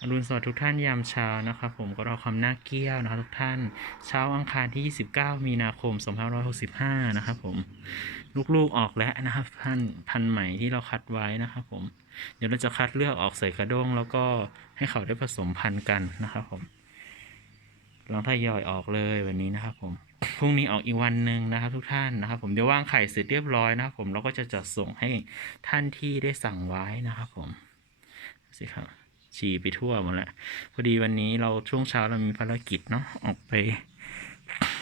อรุณสวัสดิ์ทุกท่านยามเช้านะครับผมก็รอความน่าเกี้ยวนะครับทุกท่าน เช้าอังคารที่ 29 มีนาคม 2565 นะครับผม ลูกๆออกแล้วนะครับท่านพันใหม่ที่เราคัดไว้นะครับผม เดี๋ยวเราจะคัดเลือกออกใส่กระด้ง แล้วก็ให้เขาได้ผสมพันธุ์กันนะครับผมลองทยอยออกเลยวันนี้นะครับผมพรุ่งนี้ออกอีกวันหนึ่งนะครับ ทุกท่านนะครับ ผมเดี๋ยววางไข่เสร็จเรียบร้อยนะครับผมเราก็จะจัดส่งให้ท่านที่ได้สั่งไว้นะครับผมสิครับ ฉี่ไปทั่วหมดแล้วพอดีวันนี้เราช่วงเช้าเรามีภารกิจเนาะออกไป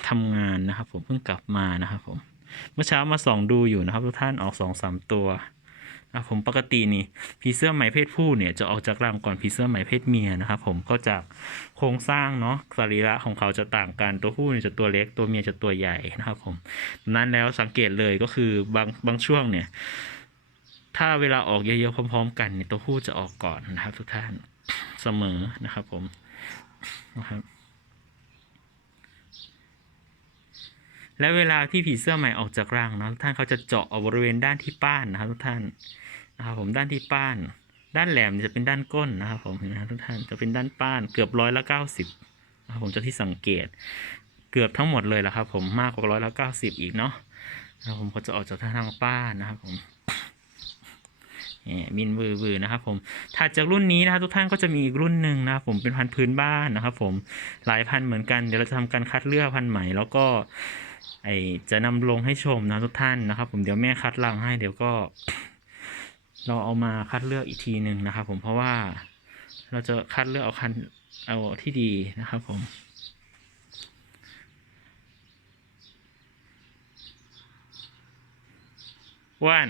ทำงานนะครับ ผมเพิ่งกลับมานะครับผมเมื่อเช้ามาส่องดูอยู่นะครับ ทุกท่านออกสองสามตัวนะผมปกตินี่ผีเสื้อไหมเพศผู้เนี่ยจะออกจากรังก่อนผีเสื้อไหมเพศเมียนะครับผมก็จากโครงสร้างเนาะสรีระของเขาจะต่างกันตัวผู้เนี่ยจะตัวเล็กตัวเมียจะตัวใหญ่นะครับผมนั้นแล้วสังเกตเลยก็คือบางบางช่วงเนี่ย ถ้าเวลาออกเยอะๆพร้อม ๆ กันเนี่ยตัวผู้จะออกก่อนนะครับ ทุกท่านเสมอนะครับผมนะครับ และเวลาที่ผีเสื้อใหม่ออกจากรังนะทุกท่านเขาจะเจาะเอาบริเวณด้านที่ป้านนะครับ ทุกท่านนะครับผมด้านที่ป้าน ด้านแหลมจะเป็นด้านก้นนะครับ ผมนไหมครับทุกท่านจะเป็นด้านป้านเกือบร้อยละเก้าสิบนะครับผมจะที่สังเกตเกือบทั้งหมดเลยและครับ ผมมากกว่าร้อยละเก้าสิบอีกเนาะนะครับผมก็จะออกจากทางป้านนะครับผม มินวือวือนะครับผมถัดจากรุ่นนี้นะครับทุกท่านก็จะมีอีกรุ่นหนึ่งนะครับผมเป็นพันธุ์พื้นบ้านนะครับผมหลายพันธุ์เหมือนกันเดี๋ยวเราจะทำการคัดเลือกพันธุ์ใหม่แล้วก็ไอจะนำลงให้ชมนะทุกท่านนะครับ ผมเดี๋ยวแม่คัดลังให้เดี๋ยวก็ เราเอามาคัดเลือกอีกทีหนึ่งนะครับผมเพราะว่าเราจะคัดเลือกเอาคันเอาที่ดีนะครับผมว่าน